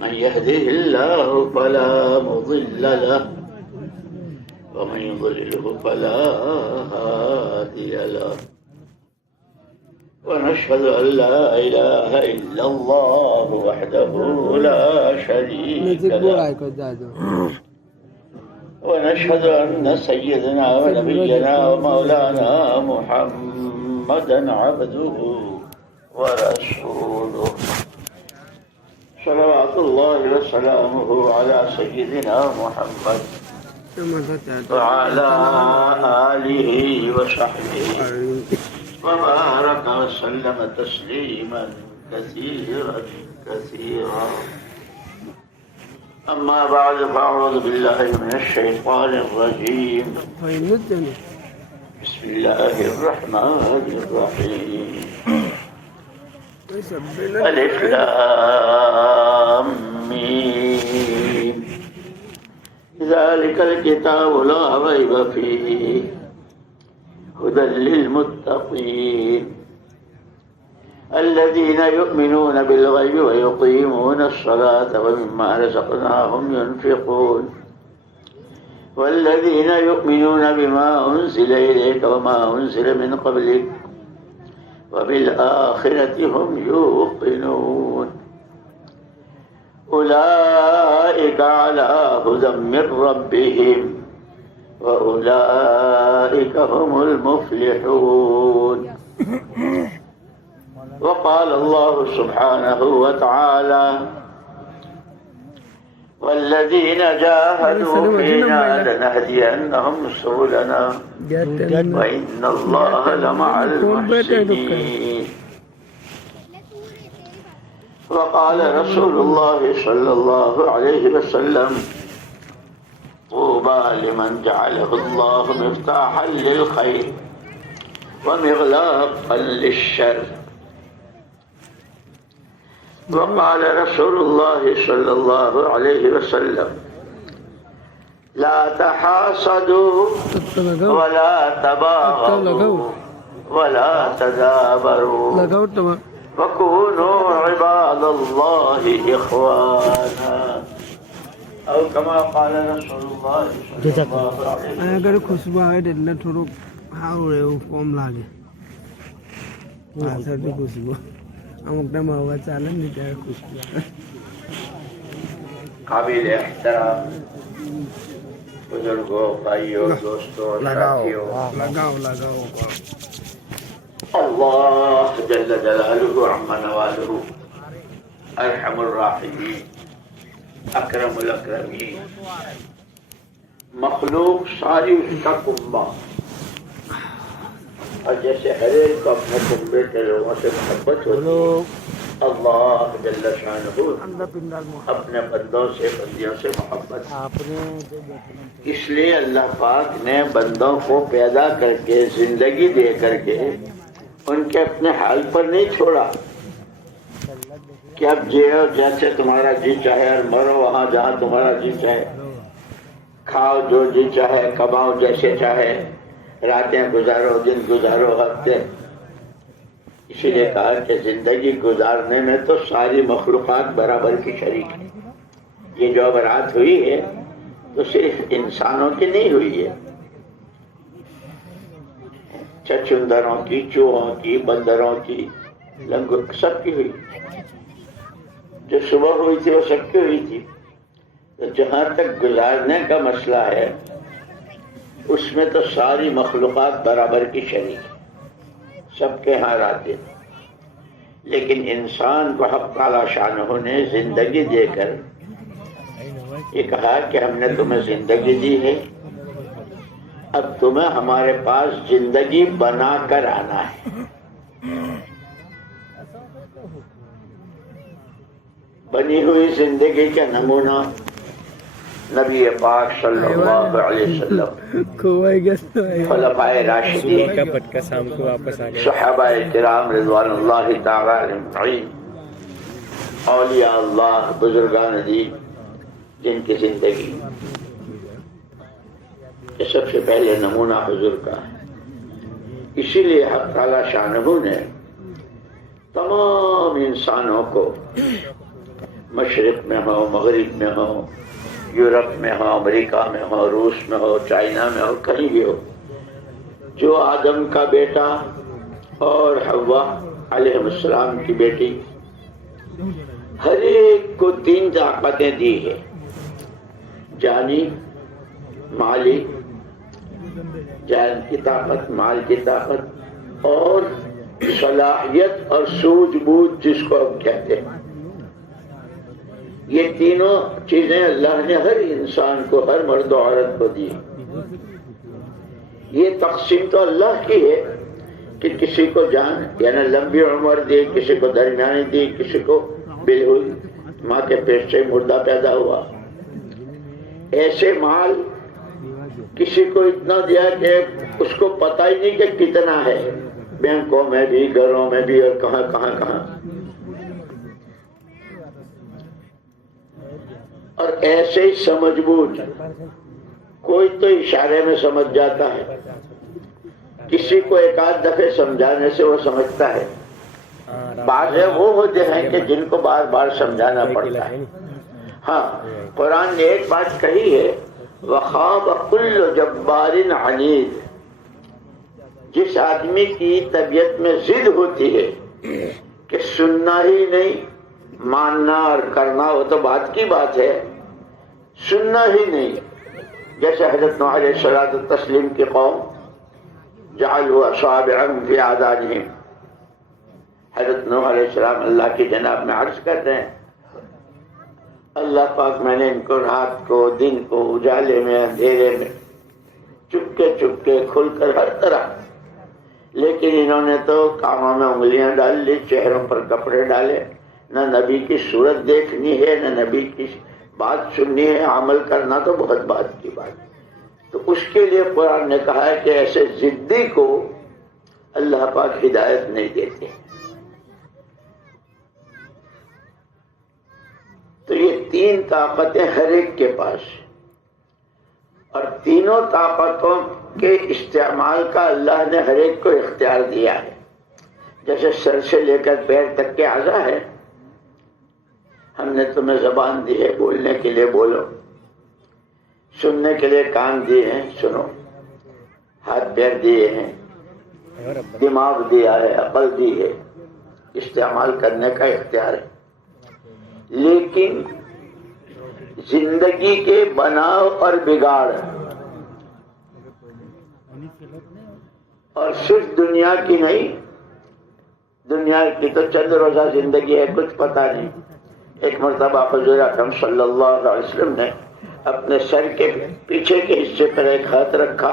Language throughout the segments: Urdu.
من يهده الله فلا مضل له ومن يضلله فلا هادي له ونشهد أن لا إله إلا الله وحده لا شريك له ونشهد أن سيدنا ونبينا ومولانا محمدا عبده ورسوله صلوات الله وسلامه على سيدنا محمد وعلى آله وصحبه وبارك وسلم تسليما كثيرا كثيرا. أما بعد فأعوذ بالله من الشيطان الرجيم. بسم الله الرحمن الرحيم. ألف لام ميم ذلك الكتاب لا ريب فيه هدى للمتقين الذين يؤمنون بالغيب ويقيمون الصلاة ومما رزقناهم ينفقون والذين يؤمنون بما أنزل إليك وما أنزل من قبلك وبالآخرة هم يوقنون أولئك على هدى من ربهم وأولئك هم المفلحون. وقال الله سبحانه وتعالى والذين جاهدوا فينا لنهدينهم سبلنا وإن الله لمع المحسنين. وقال رسول الله صلى الله عليه وسلم طوبى لمن جعله الله مفتاحا للخير ومغلاقا للشر. وقال رسول الله صلى الله عليه وسلم لا تحاسدوا ولا تباغضوا ولا تدابروا وكونوا عباد الله إخوانا أو كما قال رسول الله صلى الله عليه وسلم. اگر خوشبو آئے دلنا تھوڑو ہاؤ رہے ہو فوم لاگے آسا دی خوشبو امکنا مہوا چالن نہیں کیا خوشبو. قابل احترام بزرگوں بھائیوں دوستوں ساتھیوں لگاؤ اللہ جل جلالہ عم نوالہ ارحم الراحمین اکرم الاکرمین مخلوق ساری اس کا کنبہ اور جیسے ہر ایک کو اپنے کنبے کے لوگوں سے محبت ہوتی ہے اللہ جل شانہ اپنے بندوں سے بندیوں سے محبت. اس لیے اللہ پاک نے بندوں کو پیدا کر کے زندگی دے کر کے ان کے اپنے حال پر نہیں چھوڑا کہ اب جیو جیسے تمہارا جی چاہے اور مرو وہاں جہاں تمہارا جی چاہے، کھاؤ جو جی چاہے، کماؤ جیسے چاہے، راتیں گزارو دن گزارو ہفتے. اسی لیے کہا کہ زندگی گزارنے میں تو ساری مخلوقات برابر کی شریک ہے. یہ جو برات ہوئی ہے تو صرف انسانوں کی نہیں ہوئی ہے، چچندروں کی، چوہوں کی، بندروں کی، لنگور سب کی ہوئی. جو صبح ہوئی تھی وہ سب کی ہوئی تھی. تو جہاں تک گزارنے کا مسئلہ ہے اس میں تو ساری مخلوقات برابر کی شریک ہے، سب کے ہاں راتے. لیکن انسان کو حق تعالی شانہ نے زندگی دے کر یہ کہا کہ ہم نے تمہیں زندگی دی ہے، اب تمہیں ہمارے پاس زندگی بنا کر آنا ہے. بنی ہوئی زندگی کا نمونہ نبی پاک صلی اللہ علیہ وسلم، خلفائے راشدین، صحابہ کرام رضوان اللہ تعالی علیہم، اولیاء اللہ، بزرگان دین، جن کی زندگی یہ سب سے پہلے نمونہ حضور کا ہے. اسی لیے حق تعالی شانہ نے تمام انسانوں کو مشرق میں ہو، مغرب میں ہو، یورپ میں ہو، امریکہ میں ہو، روس میں ہو، چائنا میں ہو، کہیں بھی ہو، جو آدم کا بیٹا اور حوا علیہ السلام کی بیٹی، ہر ایک کو 3 طاقتیں دی ہے، جانی، مالی، جان کی طاقت، مال کی طاقت، اور صلاحیت اور سوجھ بوجھ جس کو ہم کہتے ہیں۔ یہ تینوں چیزیں اللہ نے ہر انسان کو، ہر مرد و عورت کو دی۔ یہ تقسیم تو اللہ کی ہے کہ کسی کو جان یعنی لمبی عمر دی، کسی کو درمیانی دی، کسی کو بالکل ماں کے پیٹ سے مردہ پیدا ہوا۔ ایسے مال کسی کو اتنا دیا کہ اس کو پتہ ہی نہیں کہ کتنا ہے، بینکوں میں بھی، گھروں میں بھی، اور کہاں کہاں کہاں۔ اور ایسے ہی سمجھ بوجھ، کوئی تو اشارے میں سمجھ جاتا ہے، کسی کو ایک آدھ دفعے سمجھانے سے وہ سمجھتا ہے، بعض وہ ہوتے ہیں کہ جن کو بار بار سمجھانا پڑتا ہے۔ ہاں، قرآن نے ایک بات کہی ہے، وَخَابَ كُلُّ جَبَّارٍ عَنِيدٍ، جس آدمی کی طبیعت میں ضد ہوتی ہے کہ سننا ہی نہیں، ماننا اور کرنا وہ تو بات کی بات ہے، سننا ہی نہیں، جیسے حضرت نوح علیہ الصلوۃ والتسلیم کی قوم، جعلوا اصابعهم فی آذانہم، حضرت نوح علیہ السلام اللہ کی جناب میں عرض کرتے ہیں، اللہ پاک میں نے ان کو رات کو، دن کو، اجالے میں، اندھیرے میں، چپکے چپکے، کھل کر، ہر طرح، لیکن انہوں نے تو کانوں میں انگلیاں ڈال لی، چہروں پر کپڑے ڈالے، نہ نبی کی صورت دیکھنی ہے، نہ نبی کی بات سننی ہے، عمل کرنا تو بہت بات کی بات۔ تو اس کے لیے قرآن نے کہا ہے کہ ایسے ضدی کو اللہ پاک ہدایت نہیں دیتے۔ تو یہ 3 طاقتیں ہر ایک کے پاس، اور تینوں طاقتوں کے استعمال کا اللہ نے ہر ایک کو اختیار دیا ہے۔ جیسے سر سے لے کر پیر تک کے اعضاء ہے، ہم نے تمہیں زبان دی ہے، بولنے کے لیے بولو، سننے کے لیے کان دیے ہیں، سنو، ہاتھ پیر دیے ہیں، دماغ دیا ہے، عقل دی ہے، استعمال کرنے کا اختیار ہے۔ لیکن زندگی کے بناؤ اور بگاڑ، اور صرف دنیا کی نہیں، دنیا کی تو چند روزہ زندگی ہے، کچھ پتہ نہیں۔ ایک مرتبہ حضور اکرم صلی اللہ علیہ وسلم نے اپنے سر کے پیچھے کے حصے پر ایک ہاتھ رکھا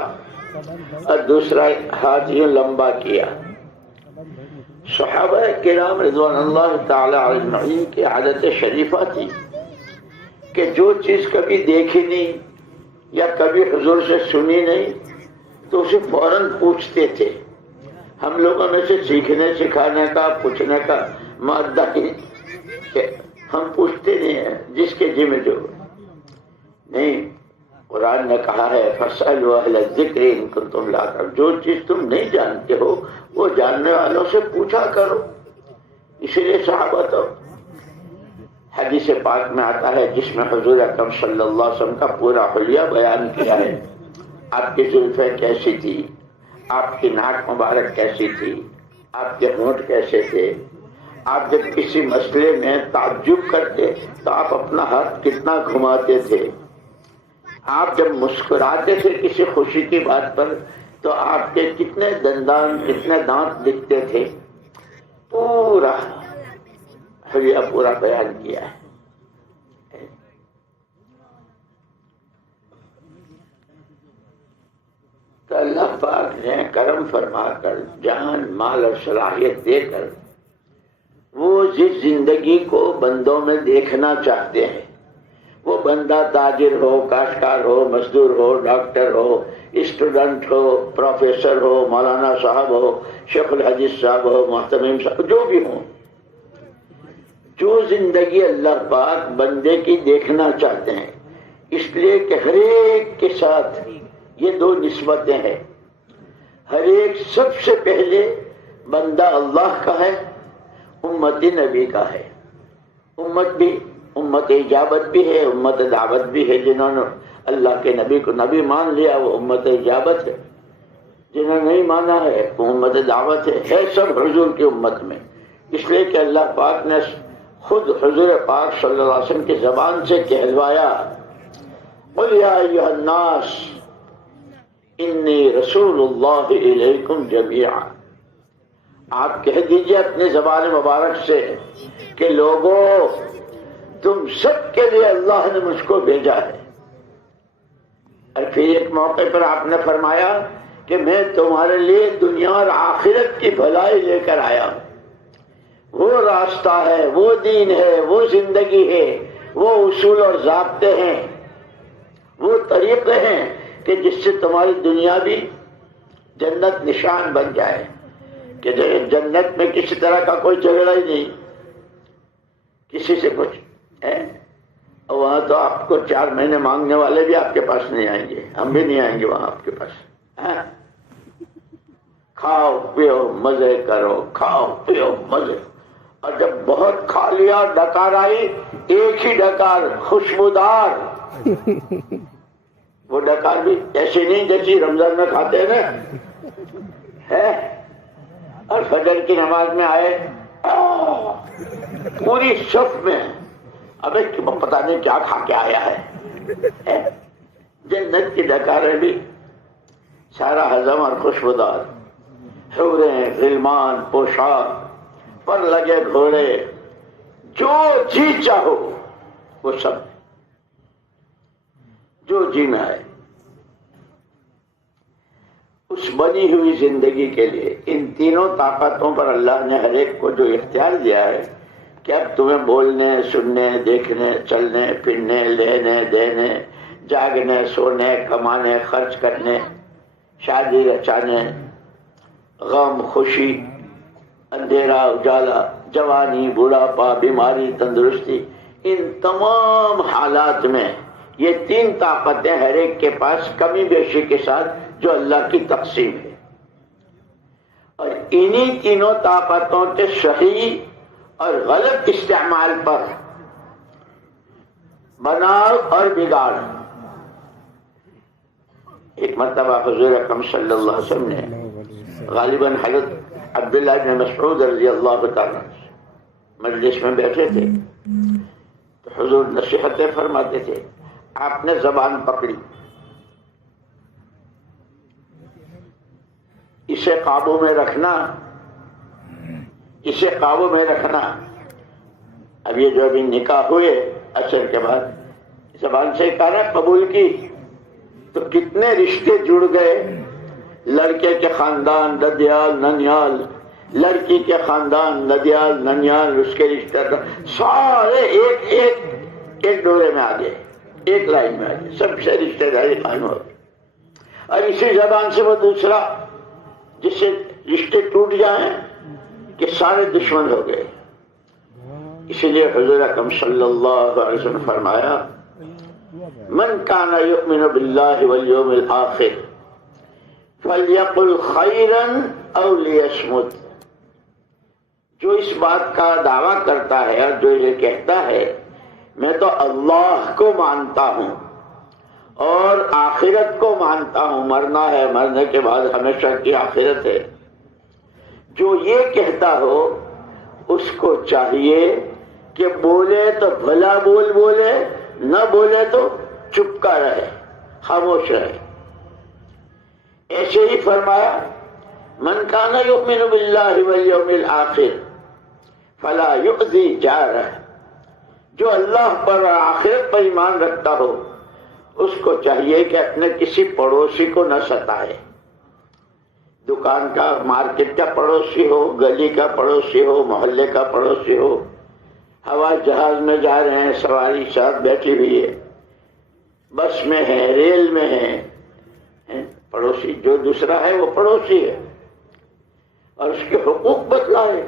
اور دوسرا ہاتھ یوں لمبا کیا۔ صحابہ کرام رضوان اللہ تعالی اجمعین کی عادت شریفہ تھی کہ جو چیز کبھی دیکھی نہیں یا کبھی حضور سے سنی نہیں تو اسے فوراً پوچھتے تھے۔ ہم لوگوں میں سے سیکھنے سکھانے کا، پوچھنے کا مادہ ہی کہ ہم پوچھتے نہیں ہیں، جس کے ذمہ جو نہیں۔ قرآن نے کہا ہے فَاسْأَلُوا أَهْلَ الذِّكْرِ إِن كُنتُمْ لَا تَعْلَمُونَ، جو چیز تم نہیں جانتے ہو وہ جاننے والوں سے پوچھا کرو۔ اسی لیے صحابہ تو حدیث پاک میں آتا ہے جس میں حضور اکرم صلی اللہ علیہ وسلم کا پورا حلیہ بیان کیا ہے۔ آپ کی زلفیں کیسی تھی، آپ کی ناک مبارک کیسی تھی، آپ کے ہونٹ کیسے تھے، آپ جب کسی مسئلے میں تعجب کرتے تو آپ اپنا ہاتھ کتنا گھماتے تھے، آپ جب مسکراتے تھے کسی خوشی کی بات پر تو آپ کے کتنے دندان، کتنے دانت دکھتے تھے، پورا حلیہ پورا بیان کیا ہے۔ تو اللہ پاک نے کرم فرما کر جان، مال اور صلاحیت دے کر وہ جس زندگی کو بندوں میں دیکھنا چاہتے ہیں، وہ بندہ تاجر ہو، کاشتکار ہو، مزدور ہو، ڈاکٹر ہو، اسٹوڈنٹ ہو، پروفیسر ہو، مولانا صاحب ہو، شیخ الحدیث صاحب ہو، محتمم صاحب، جو بھی ہوں، جو زندگی اللہ پاک بندے کی دیکھنا چاہتے ہیں، اس لیے کہ ہر ایک کے ساتھ یہ 2 نسبتیں ہیں۔ ہر ایک سب سے پہلے بندہ اللہ کا ہے، امت نبی کا ہے۔ امت بھی امت اجابت بھی ہے، امت دعوت بھی ہے. جنہوں نے اللہ کے نبی کو نبی مان لیا وہ امت اجابت ہے، جنہوں نے نہیں مانا ہے وہ امت دعوت ہے سب حضور کی امت میں. اس لیے کہ اللہ پاک نے خود حضور پاک صلی اللہ علیہ وسلم کی زبان سے کہلوایا قل یا ایھا الناس انی رسول اللہ الیکم جمیعا. آپ کہہ دیجئے اپنی زبان مبارک سے کہ لوگوں تم سب کے لیے اللہ نے مجھ کو بھیجا ہے. اور پھر ایک موقع پر آپ نے فرمایا کہ میں تمہارے لیے دنیا اور آخرت کی بھلائی لے کر آیا ہوں. وہ راستہ ہے، وہ دین ہے، وہ زندگی ہے، وہ اصول اور ضابطے ہیں، وہ طریقے ہیں کہ جس سے تمہاری دنیا بھی جنت نشان بن جائے کہ جنت میں کسی طرح کا کوئی جھگڑا ہی نہیں، کسی سے کچھ ہے. اور وہاں تو آپ کو 4 مہینے مانگنے والے بھی آپ کے پاس نہیں آئیں گے، ہم بھی نہیں آئیں گے وہاں آپ کے پاس. کھاؤ پیو مزے کرو، کھاؤ پیو مزے. اور جب بہت کھا لیا ڈکار آئی، ایک ہی ڈکار خوشبودار. وہ ڈکار بھی ایسی نہیں جیسی رمضان میں کھاتے ہیں نا ہے. اور فجر کی نماز میں آئے پوری صف میں، ابے پتہ نہیں کیا کھا کے آیا ہے. جنت کی ڈکاریں بھی سارا ہضم اور خوشبودار. حوریں غلمان پوشاک پر لگے گھوڑے، جو جی چاہو وہ سب جو جینا ہے. اس بنی ہوئی زندگی کے لیے ان تینوں طاقتوں پر اللہ نے ہر ایک کو جو اختیار دیا ہے کہ اب تمہیں بولنے سننے دیکھنے چلنے پھرنے لینے دینے جاگنے سونے کمانے خرچ کرنے شادی رچانے غم خوشی اندھیرا اجالا جوانی بڑھاپا بیماری تندرستی، ان تمام حالات میں یہ 3 طاقتیں ہر ایک کے پاس کمی بیشی کے ساتھ جو اللہ کی تقسیم ہے. اور انہی تینوں طاقتوں کے صحیح اور غلط استعمال پر بناؤ اور بگاڑ. ایک مرتبہ حضور اکرم صلی اللہ علیہ وسلم نے غالباً حضرت عبداللہ بن مسعود رضی اللہ تعالیٰ مجلس میں بیٹھے تھے تو حضور نصیحتیں فرماتے تھے. آپ نے زبان پکڑی، اسے قابو میں رکھنا، اسے قابو میں رکھنا. اب یہ جو ابھی نکاح ہوئے عصر کے بعد زبان سے کہا قبول کی تو کتنے رشتے جڑ گئے. لڑکے کے خاندان ددیال ننیال، لڑکی کے خاندان ددیال ننیال، اس کے رشتے سارے ایک ڈورے میں آ گئے، ایک لائن میں آ گئے، سب سے رشتے داری قائم ہو گئے. اور اسی زبان سے وہ دوسرا جس سے رشتے ٹوٹ جائیں کہ سارے دشمن ہو گئے. اسی لیے حضور اکرم صلی اللہ علیہ وسلم فرمایا من کان یؤمن باللہ والیوم الآخر فلیقل خیرا او لیصمت. جو اس بات کا دعویٰ کرتا ہے اور جو یہ کہتا ہے میں تو اللہ کو مانتا ہوں اور آخرت کو مانتا ہوں، مرنا ہے مرنے کے بعد ہمیشہ کی آخرت ہے، جو یہ کہتا ہو اس کو چاہیے کہ بولے تو بھلا بولے، نہ بولے تو چپ کا رہے، خاموش رہے. ایسے ہی فرمایا من کان یؤمن باللہ والیوم الآخر فلا یؤذی جارہ. جو اللہ پر اور آخرت پر ایمان رکھتا ہو اس کو چاہیے کہ اپنے کسی پڑوسی کو نہ ستائے. دکان کا مارکیٹ کا پڑوسی ہو، گلی کا پڑوسی ہو، محلے کا پڑوسی ہو، ہوائی جہاز میں جا رہے ہیں سواری ساتھ بیٹھی ہوئی ہے، بس میں ہے ریل میں ہے، پڑوسی جو دوسرا ہے وہ پڑوسی ہے اور اس کے حقوق بتلائے.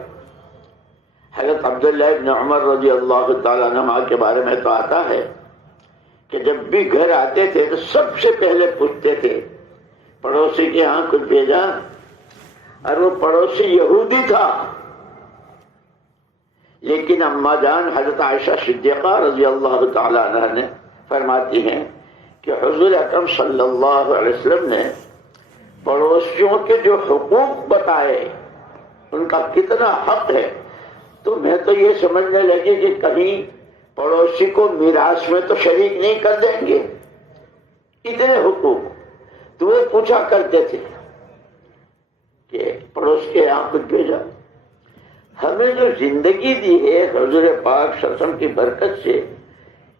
حضرت عبداللہ ابن عمر رضی اللہ تعالیٰ عنہ کے بارے میں تو آتا ہے کہ جب بھی گھر آتے تھے تو سب سے پہلے پوچھتے تھے پڑوسی کے ہاں کچھ بھیجا، اور وہ پڑوسی یہودی تھا. لیکن اما جان حضرت عائشہ صدیقہ رضی اللہ تعالی عنہ نے فرماتی ہیں کہ حضور اکرم صلی اللہ علیہ وسلم نے پڑوسیوں کے جو حقوق بتائے ان کا کتنا حق ہے، تو میں تو یہ سمجھنے لگی کہ کہیں پڑوسی کو میراث میں تو شریک نہیں کر دیں گے، اتنے حقوق تو وہ پوچھا کرتے تھے کہ پڑوس کے یہاں کچھ بھیجا۔ ہمیں جو زندگی دی ہے حضور پاک صلی اللہ علیہ وسلم کی برکت سے،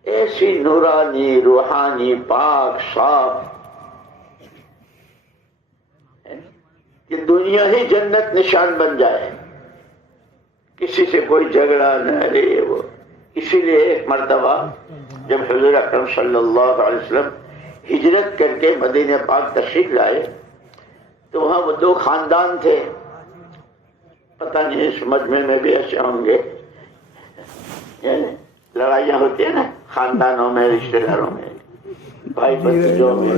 ایسی نورانی روحانی پاک صاف کہ دنیا ہی جنت نشان بن جائے، کسی سے کوئی جھگڑا نہ رہے وہ۔ اسی لیے ایک مرتبہ جب حضور اکرم صلی اللہ علیہ وسلم ہجرت کر کے مدینہ پاک تشریف لائے تو وہاں وہ دو خاندان تھے، پتہ نہیں اس مجمع میں بھی ایسے ہوں گے، لڑائیاں ہوتی ہیں نا خاندانوں میں، رشتہ داروں میں، بھائی بھتیجوں میں۔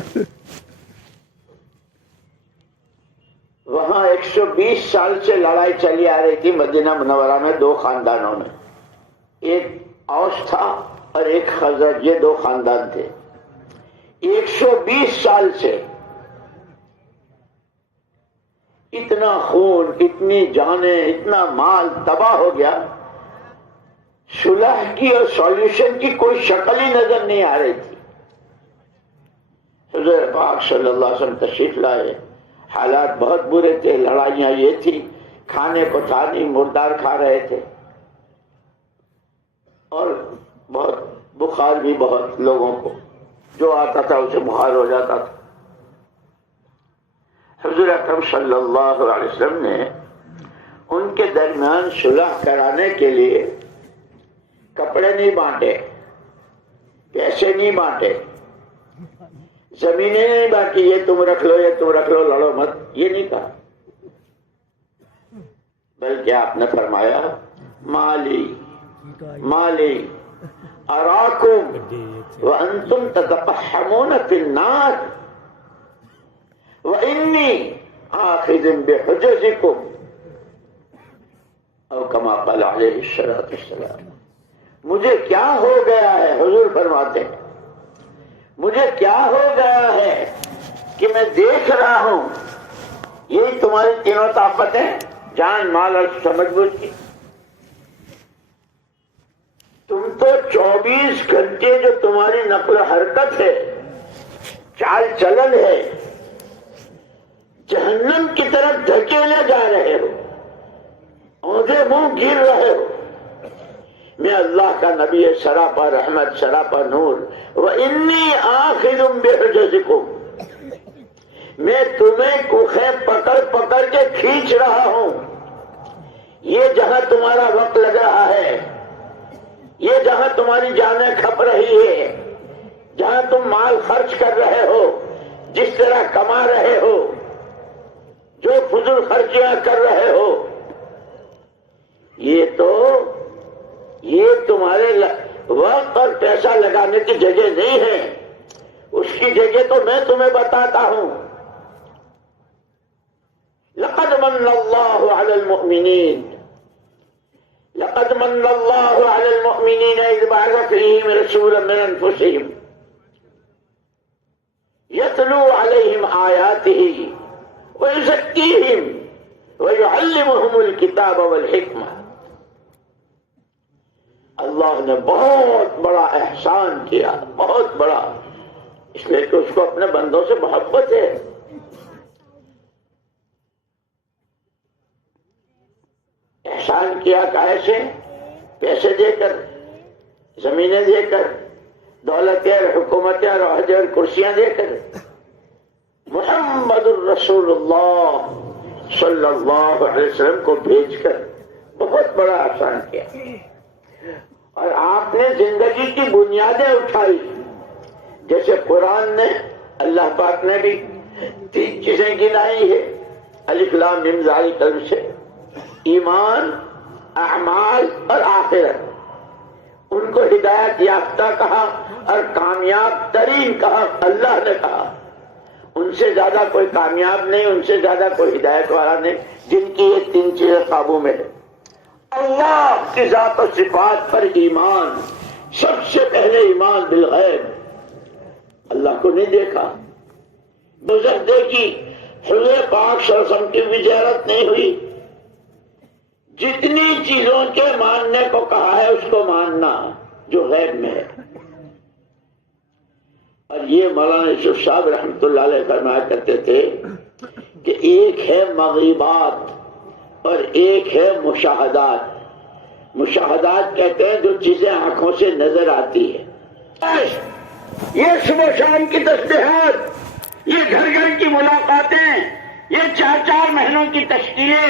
وہاں 120 سال سے لڑائی چلی آ رہی تھی مدینہ منورہ میں دو خاندانوں میں، ایک اوس تھا اور ایک خزرج، یہ دو خاندان تھے۔ 120 سال سے اتنا خون، اتنی جانیں، اتنا مال تباہ ہو گیا، صلح کی اور سولوشن کی کوئی شکل ہی نظر نہیں آ رہی تھی۔ حضور پاک صلی اللہ علیہ وسلم تشریف لائے، حالات بہت برے تھے، لڑائیاں یہ تھی، کھانے کو تھا نہیں، مردار کھا رہے تھے، اور بہت بخار بھی بہت، لوگوں کو جو آتا تھا اسے بخار ہو جاتا تھا۔ حضور اکرم صلی اللہ علیہ وسلم نے ان کے درمیان صلح کرانے کے لیے کپڑے نہیں بانٹے، پیسے نہیں بانٹے، زمینیں نہیں بانٹی، یہ تم رکھ لو یہ تم رکھ لو، لڑو مت، یہ نہیں کہا، بلکہ آپ نے فرمایا مالی مالی اراکم وانتم تتقحمون فی النار وانی آخذ بحجزکم، او کما قال علیہ الصلوۃ والسلام۔ مجھے کیا ہو گیا ہے، حضور فرماتے ہیں مجھے کیا ہو گیا ہے کہ میں دیکھ رہا ہوں یہی تمہاری تینوں طاقتیں، جان مال اور سمجھ بوجھ کی، تم تو 24 گھنٹے جو تمہاری نقل و حرکت ہے، چال چلن ہے، جہنم کی طرف دھکیلے جا رہے ہو، اونھے منہ گر رہے ہو۔ میں اللہ کا نبی سراپا رحمت سراپا نور، وَإِنِّي آخِذٌ بِحُجَزِكُمْ، میں تمہیں کوخیں پکڑ پکڑ کے کھینچ رہا ہوں۔ یہ جہاں تمہارا وقت لگ رہا ہے، یہ جہاں تمہاری جانیں کھپ رہی ہے، جہاں تم مال خرچ کر رہے ہو، جس طرح کما رہے ہو، جو فضول خرچیاں کر رہے ہو، یہ تمہارے وقت اور پیسہ لگانے کی جگہ نہیں ہے، اس کی جگہ تو میں تمہیں بتاتا ہوں۔ لقد من اللہ علی المؤمنین، لقد من اللہ علی المؤمنین اذ بعث فیہم رسولا من انفسہم یتلو علیہم آیاتہ ویزکیہم ویعلمہم الکتاب والحکمہ۔ اللہ نے بہت بڑا احسان کیا، بہت بڑا، اس لیے کہ اس کو اپنے بندوں سے محبت ہے۔ احسان کیا کیسے؟ پیسے دے کر، زمینیں دے کر، دولتیں اور حکومتیں اور عہدے اور کرسیاں دے کر، محمد الرسول اللہ صلی اللہ علیہ وسلم کو بھیج کر بہت بڑا احسان کیا۔ اور آپ نے زندگی کی بنیادیں اٹھائی، جیسے قرآن نے، اللہ پاک نے بھی 3 چیزیں گنائی ہے، الف لام میم ذالک سے، ایمان، اعمال اور آخرت۔ ان کو ہدایت یافتہ کہا اور کامیاب ترین کہا، اللہ نے کہا ان سے زیادہ کوئی کامیاب نہیں، ان سے زیادہ کوئی ہدایت والا نہیں جن کی یہ 3 چیزیں قابو میں ہے۔ اللہ کی ذات و صفات پر ایمان، سب سے پہلے ایمان بالغیب، اللہ کو نہیں دیکھا، بزرگ دیکھی، حضور پاک صلی اللہ علیہ وسلم کی بھی زیارت نہیں ہوئی، جتنی چیزوں کے ماننے کو کہا ہے اس کو ماننا جو غیب میں ہے۔ اور یہ مولانا یوسف صاحب رحمۃ اللہ علیہ فرمایا کرتے تھے کہ ایک ہے مغیبات اور ایک ہے مشاہدات۔ مشاہدات کہتے ہیں جو چیزیں آنکھوں سے نظر آتی ہے، یہ صبح شام کی تسبیحات، یہ گھر گھر کی ملاقاتیں، یہ 4 مہینوں کی تشکیلیں،